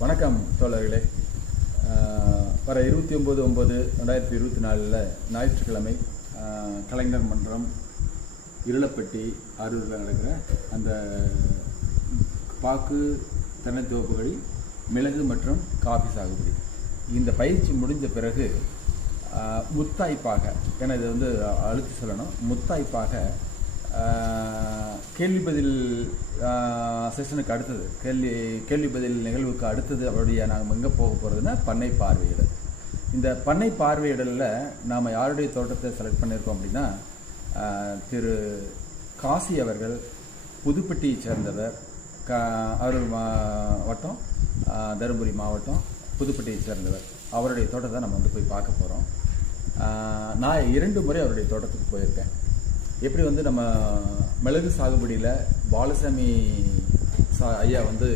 வணக்கம் தோழர்களே. வர 29/9/2024 ஞாயிற்றுக்கிழமை கலைஞர் மன்றம் இருளப்பட்டி அரூரில் நடக்கிற அந்த பாக்கு தென்னந்தோப்புகளில் மிளகு மற்றும் காஃபி சாகுபடி இந்த பயிற்சி முடிஞ்ச பிறகு முத்தாய்ப்பாக, ஏன்னா இது வந்து அழுத்தி சொல்லணும், முத்தாய்ப்பாக கேள்வி பதில் செஷனுக்கு அடுத்தது கேள்வி பதில் நிகழ்வுக்கு அடுத்தது அவருடைய நாங்கள் எங்கே போக போகிறதுன்னா பண்ணை பார்வையிடல். இந்த பண்ணை பார்வையிடலில் நாம் யாருடைய தோட்டத்தை செலக்ட் பண்ணியிருக்கோம் அப்படின்னா திரு காசி அவர்கள், புதுப்பட்டியை சேர்ந்தவர், அரூர் மாவட்டம், தருமபுரி மாவட்டம், புதுப்பட்டியை சேர்ந்தவர். அவருடைய தோட்டத்தை நம்ம வந்து போய் பார்க்க போகிறோம். நான் 2 முறை அவருடைய தோட்டத்துக்கு போயிருக்கேன். எப்படி வந்து நம்ம மிளகு சாகுபடியில் பாலசாமி ஐயா வந்து